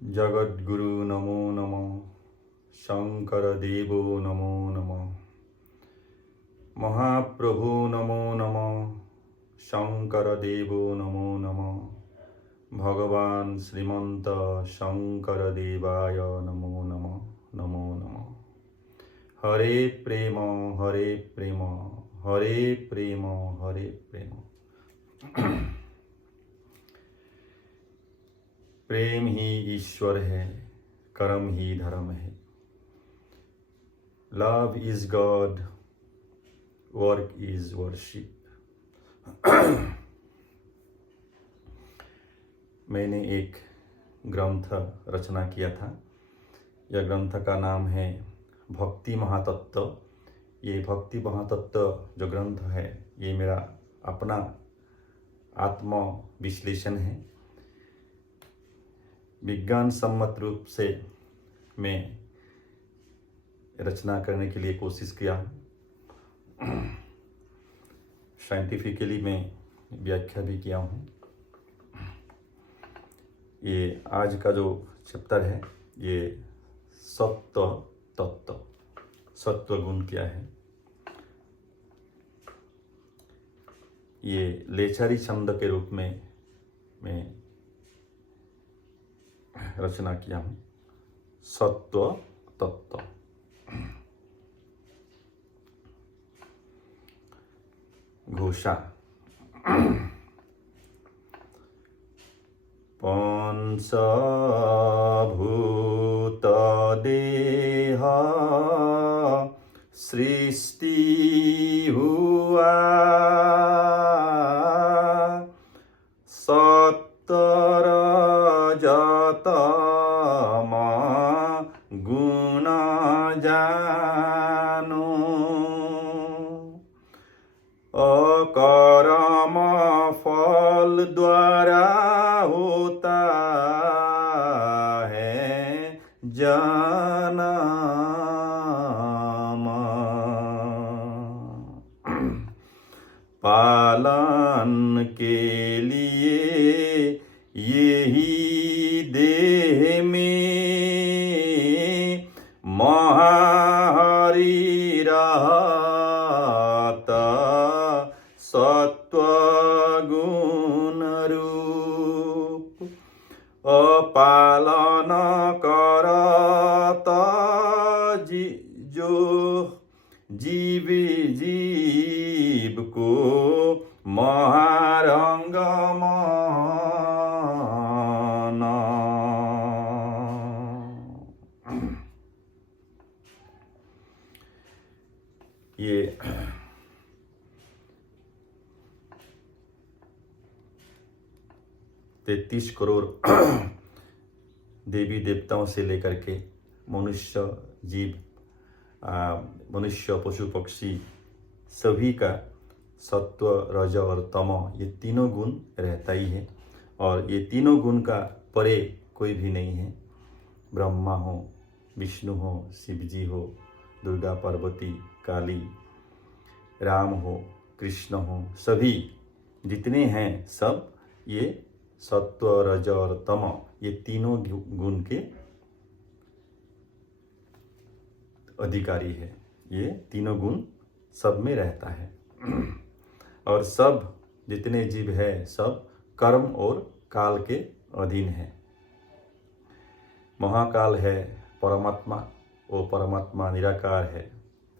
जगद्गुरु नमो नमः। शंकर देवो नमो नमः। महाप्रभु नमो नमः। शंकर देवो नमो नमः। भगवान श्रीमंत शंकर देवाय नमो नमः। नमो नमः। हरे प्रेम हरे प्रेम हरे प्रेम हरे प्रेम। प्रेम ही ईश्वर है, कर्म ही धर्म है। Love is God, work is worship. मैंने एक ग्रंथ रचना किया था। यह ग्रंथ का नाम है भक्ति महातत्व। ये भक्ति महातत्व जो ग्रंथ है, ये मेरा अपना आत्म विश्लेषण है। विज्ञान सम्मत रूप से मैं रचना करने के लिए कोशिश किया। साइंटिफिकली मैं व्याख्या भी किया हूँ। ये आज का जो चैप्टर है, ये सत्व तत्व, सत्व गुण क्या है, ये लेचारी छंद के रूप में मैं रचना किया हूँ। सत्व तत्व। घोषा। पंचभूत देह सृष्टि हुआ, सत्तर जतम गुण जानो, अकर्म फल द्वारा होता है जन्म। पालन के लिए यही देह में महाहरि रहता, सत्व गुण रूप। अपालन करत जो जीव जीव को महारंग माना। ये 33 करोड़ देवी देवताओं से लेकर के मनुष्य जीव, मनुष्य पशु पक्षी सभी का सत्व रज और तम, ये तीनों गुण रहता ही है। और ये तीनों गुण का परे कोई भी नहीं है। ब्रह्मा हो, विष्णु हो, शिव जी हो, दुर्गा पार्वती काली, राम हो, कृष्ण हो, सभी जितने हैं सब ये सत्व रज और तम, ये तीनों गुण के अधिकारी है। ये तीनों गुण सब में रहता है। और सब जितने जीव है सब कर्म और काल के अधीन है। महाकाल है परमात्मा, वो परमात्मा निराकार है,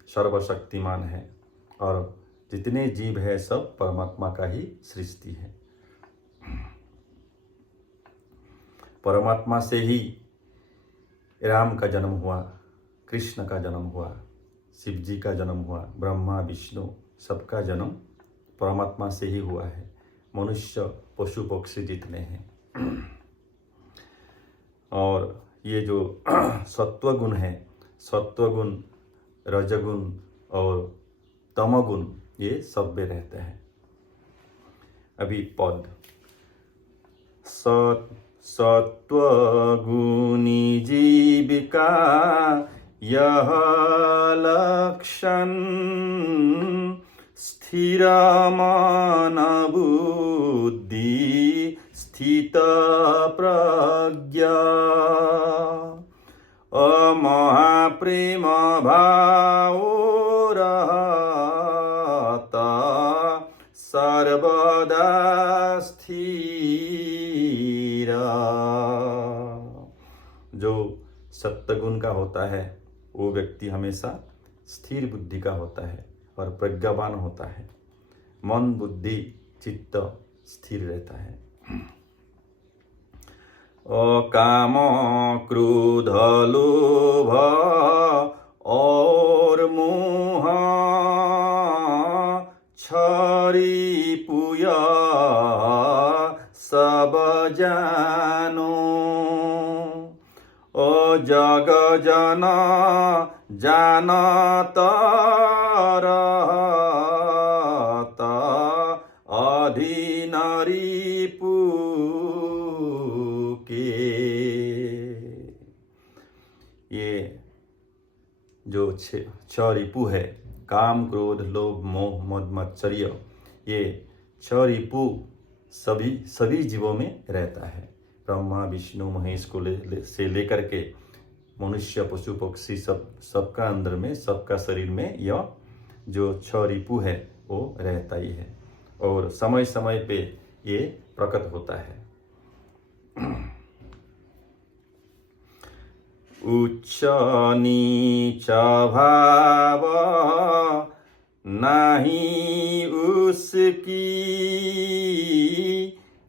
सर्वशक्तिमान है। और जितने जीव है सब परमात्मा का ही सृष्टि है। परमात्मा से ही राम का जन्म हुआ, कृष्ण का जन्म हुआ, शिव जी का जन्म हुआ, ब्रह्मा विष्णु सबका जन्म परमात्मा से ही हुआ है। मनुष्य पशु पक्षी जितने हैं। और ये जो सत्व गुण है, सत्व गुण, रजगुण और तमगुण, ये सब में रहते हैं। अभी पद सत्वगुणी जीविका यह लक्षण स्थिर मन बुद्धि स्थित प्रज्ञा महाप्रेम भाव रहता सर्वदा स्थिर। जो सत्वगुण का होता है वो व्यक्ति हमेशा स्थिर बुद्धि का होता है और प्रज्ञावान होता है। मन बुद्धि चित्त स्थिर रहता है। काम क्रोध लोभ और मोह छरी पुया सब जानो जग जन जानता रहता अधीन रिपु के। ये जो छह रिपु है, काम क्रोध लोभ मोह मद मत्सर्य, ये छह रिपु सभी जीवों में रहता है। ब्रह्मा विष्णु महेश को से लेकर के मनुष्य पशु पक्षी सबका अंदर में, सबका शरीर में यह जो छह रिपु है वो रहता ही है और समय समय पे ये प्रकट होता है। उच्च नीच भाव नहीं उसकी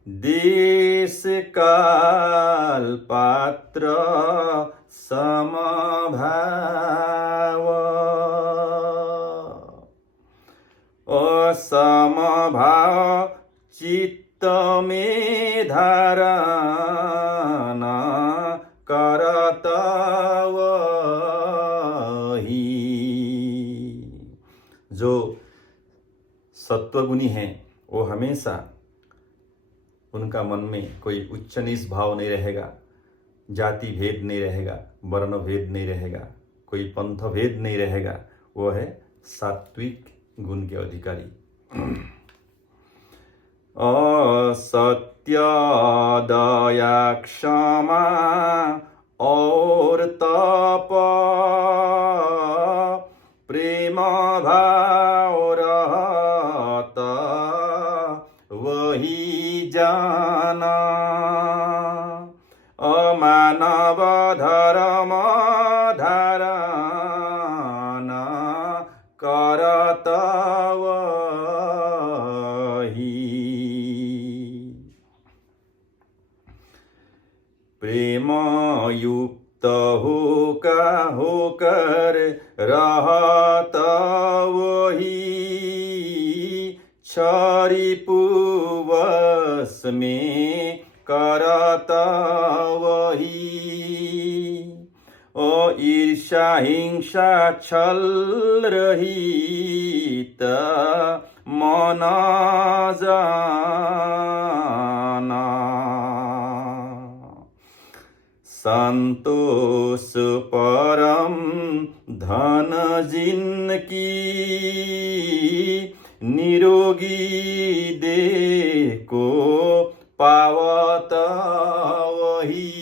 देश काल पात्र समभाव असमभाव चित्त में धारण करत वही। जो सत्वगुणी हैं वो हमेशा उनका मन में कोई उच्च नीच भाव नहीं रहेगा, जाति भेद नहीं रहेगा, वर्ण भेद नहीं रहेगा, कोई पंथ भेद नहीं रहेगा। वो है सात्विक गुण के अधिकारी। असत्य दया क्षमा और तप प्रेम भाव रहता वही जाना अमानव धर्म धारण करत वही। प्रेम युक्त होकर रहत वही छरिपुवश में करत वही। ओ ईर्षा हिंसा छल रहित मन जाना संतोष परम धन जिनकी निरोगी देह को पावत वही।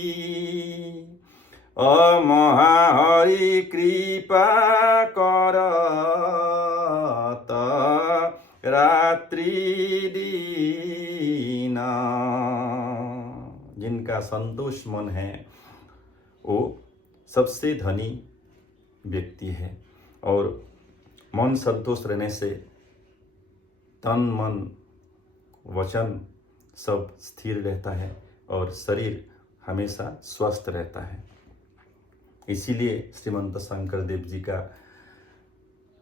महाहरि कृपा करत रात्रि दीना। जिनका संतोष मन है वो सबसे धनी व्यक्ति है और मन संतोष रहने से तन मन वचन सब स्थिर रहता है और शरीर हमेशा स्वस्थ रहता है। इसीलिए श्रीमंत शंकर देव जी का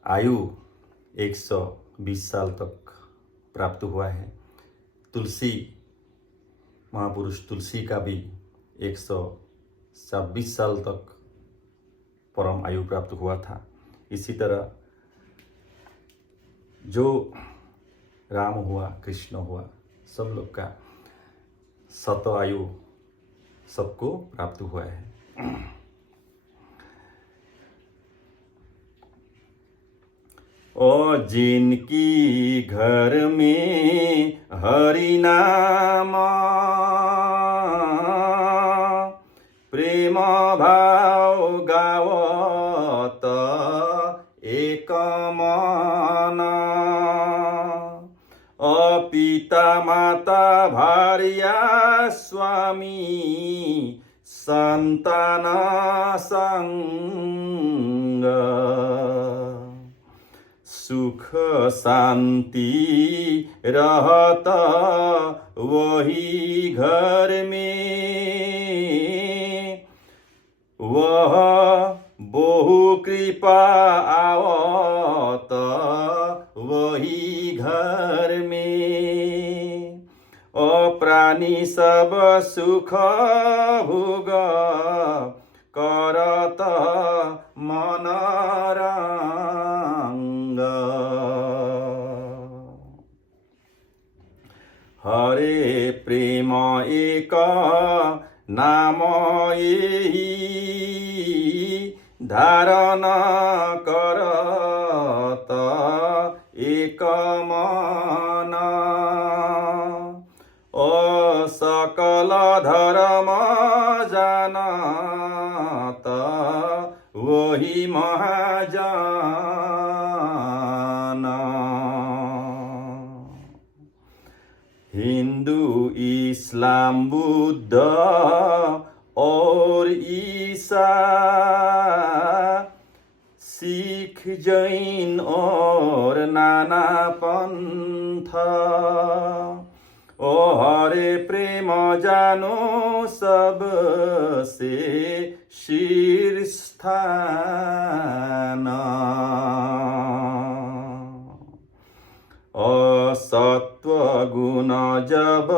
आयु 120 साल तक प्राप्त हुआ है। तुलसी महापुरुष तुलसी का भी 126 साल तक परम आयु प्राप्त हुआ था। इसी तरह जो राम हुआ, कृष्ण हुआ, सब लोग का शत आयु सबको प्राप्त हुआ है। और जिनकी घर में हरि नाम प्रेम भाव गावत एक मन पिता माता भार्या स्वामी संतान संग सुख शांति रहत वही घर में वह बहु कृपा आवत वही घर में प्राणी सब सुख भोग करत मन रंग हरे प्रेम एक नाम यही धारण करत एक मन सकल धर्म जानत वही महाजन हिंदू इस्लाम बुद्ध और ईसा सिख जैन और नाना पंथ ओ हरे प्रेम जानो सबसे शीर्ष स्थान असत्व गुण जब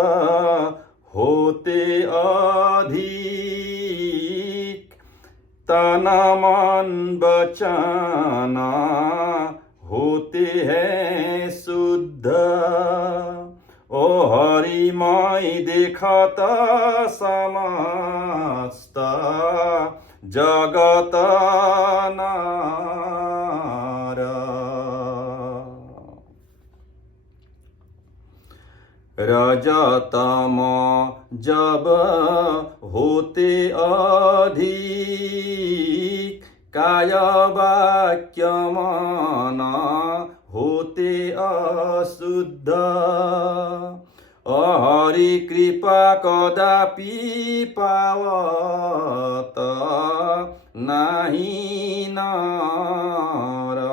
होते अधिक तन मन वचन होते हैं शुद्ध ओ हरिमय देखत समस्त जगत नार रजतम जब होते अधिक काय वाक्य मन होते अशुद्ध हरि कृपा कदापि पावत नाही नर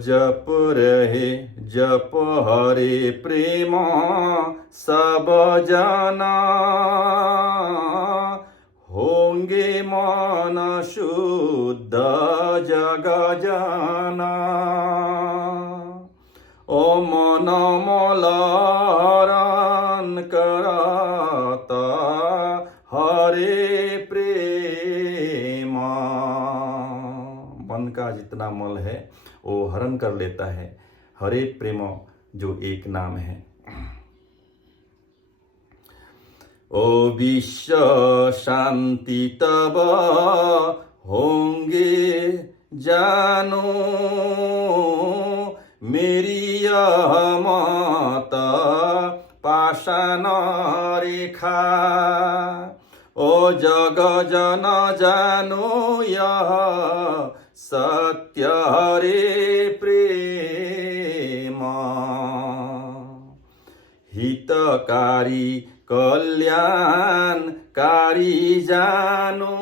जप रहे जप हरे प्रेम सब जना होंगे मन शुद्ध जग जाना ओ मन मलहरण करता हरे प्रेम मन का जितना मल है वो हरण कर लेता है हरे प्रेम जो एक नाम है ओ विश्व शांति तब होंगे जानो मेरी यह मत पाषाण रेखा ओ जग जन जानो यह सत्य हरे प्रेम हितकारी कल्याणकारी जानो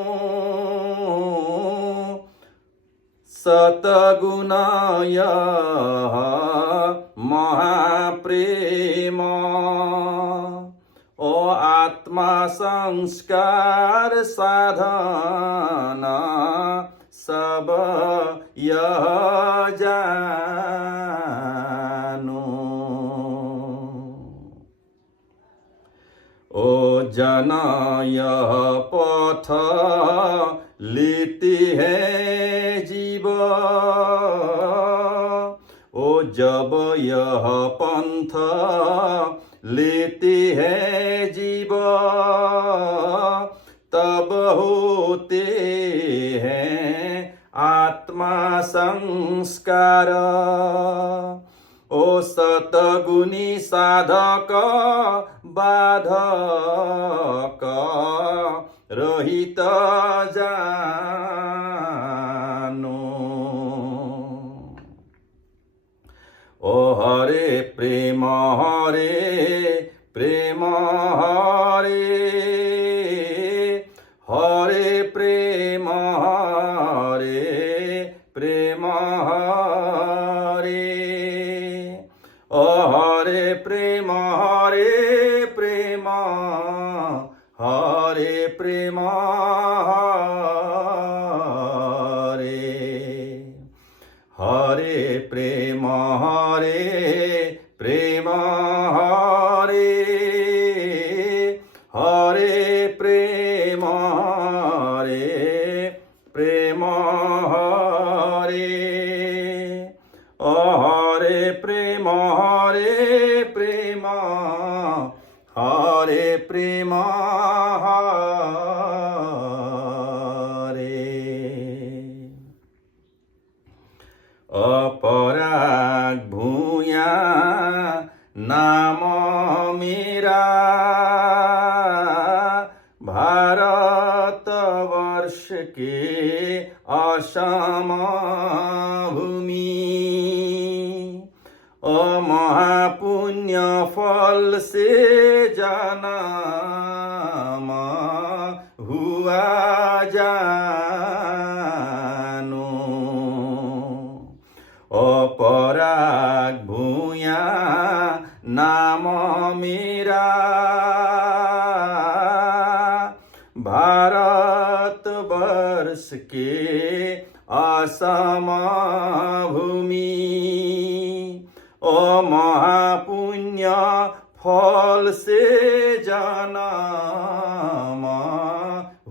सतगुण यह महाप्रेम ओ आत्मा संस्कार साधना सब यह जानो ओ जन यह पथ लेते हैं जीव ओ जब यह पंथ लेते हैं जीव, तब होते हैं आत्मा संस्कार। ओ सतगुणी साधक बाधक रहित जानो। ओ हरे प्रेम हरे प्रेम हरे हरे प्रेम हरे प्रेम हरे। ओ हरे प्रेम हरे प्रेम हरे प्रेम हरे हरे प्रेम हरे प्रेम हरे हरे प्रेम हरे प्रेम हरे। ओ हरे प्रेम हरे प्रेम हरे प्रेम हरे। अपराग भूया नाम मेरा, भारत वर्ष के असम भूमि। महापुण्य फल से जन्म हुआ जानो। अपराग भूया नाम मेरा, भारत वर्ष के असम भूमि। ओ महापुण्य फल से जन्म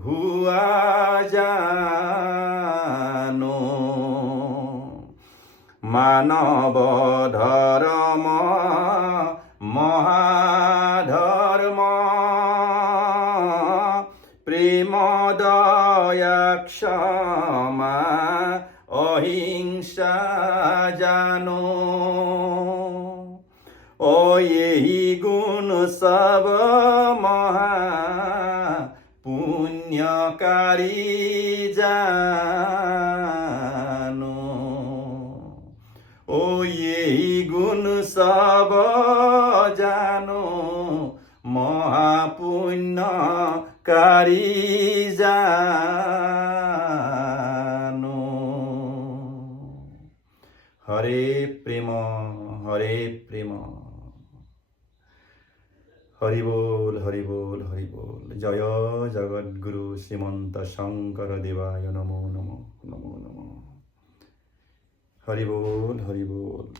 हुआ जानो। मानव धर्म महाधर्म, प्रेम दया क्षमा अहिंसा जानो। ओ यही गुण सब महा पुण्यकारी जानो। ओ यही गुण सब जानो महापुण्यकारी जानो। हरे प्रेम हरे प्रेम। हरि बोल हरि बोल हरि बोल। जय जगद्गुरु श्रीमंत शंकर देवाय नमो नमो नमो नमो। हरि बोल हरि बोल।